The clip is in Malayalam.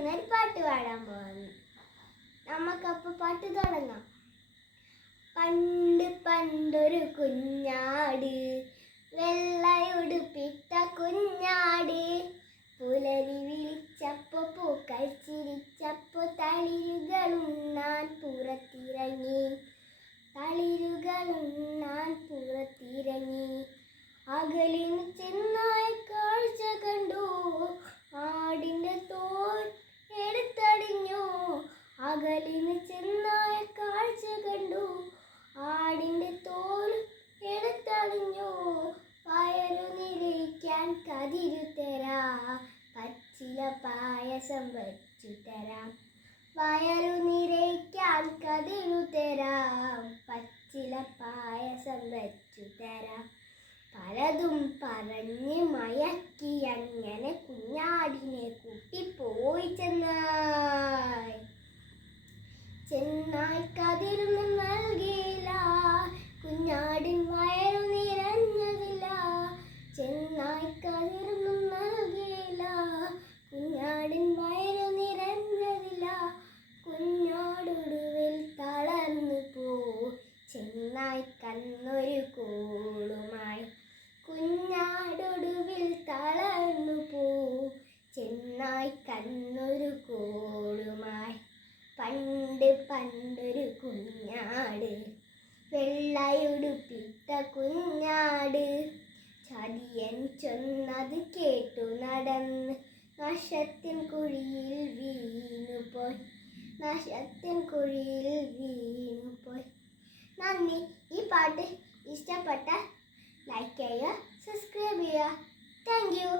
എന്നൊരു പാട്ട് പാടാൻ പോകുന്നു. നമുക്കപ്പോൾ പാട്ട് തുടങ്ങാം. പണ്ട് പണ്ടൊരു കുഞ്ഞാട്, വെള്ളയുടുപ്പിട്ട കുഞ്ഞാട്, പുലരി വിളിച്ചപ്പോ പൂക്കൾ ചിരിച്ചപ്പോ തളിരുകളുണ്ണാൻ പുറത്തിറങ്ങി, തളിരുകളുണ്ണാൻ പുറത്തിറങ്ങി. അകലിന് ചെന്നായ കാഴ്ച കണ്ടു, ആടിൻ്റെ തോൽ എടുത്തടിഞ്ഞു. അകലിന് ചെന്നായ കാഴ്ച കണ്ടു, ആടിൻ്റെ തോൽ എടുത്തടിഞ്ഞു. വയറു നിറയ്ക്കാൻ കതിരു തരാം, പച്ചില പായസം വച്ചു തരാം. വയറു നിറയ്ക്കാൻ കതിരു തരാം, പച്ചില പായസം വച്ചു തരാം. പലതും പറഞ്ഞ് മയക്കി അങ്ങനെ കുഞ്ഞാടിനെ കൂട്ടിപ്പോയി ചെന്നായ്. ചെന്നായ് കതിരൊന്നും നൽകിയില്ല, കുഞ്ഞാടിൻ വയറു നിറഞ്ഞതില്ല. ചെന്നായ് കതിരൊന്നും നൽകിയില്ല, കുഞ്ഞാടിൻ വയറു നിറഞ്ഞതില്ല. കുഞ്ഞാടൊടുവിൽ തളർന്നു പോയി, ചെന്നായ് കന്നൊരു കോളുമായി. കുഞ്ഞാടൊടുവിൽ തളർന്നു പോയി, ചെന്നായ് കന്നൊരു കോളുമായി. പണ്ട് പണ്ടൊരു കുഞ്ഞാട്, വെള്ളയുടുപ്പിട്ട കുഞ്ഞാട്, ചതിയൻ ചൊന്നത് കേട്ടു നടന്ന് നശത്തിൻ കുഴിയിൽ വീണുപോയി, നശത്തിൻ കുഴിയിൽ വീണുപോയി. നന്ദി. ഈ പാട്ട് ഇഷ്ടപ്പെട്ട ലൈക്ക് ചെയ്യുക, സബ്സ്ക്രൈബ് ചെയ്യുക. Thank you.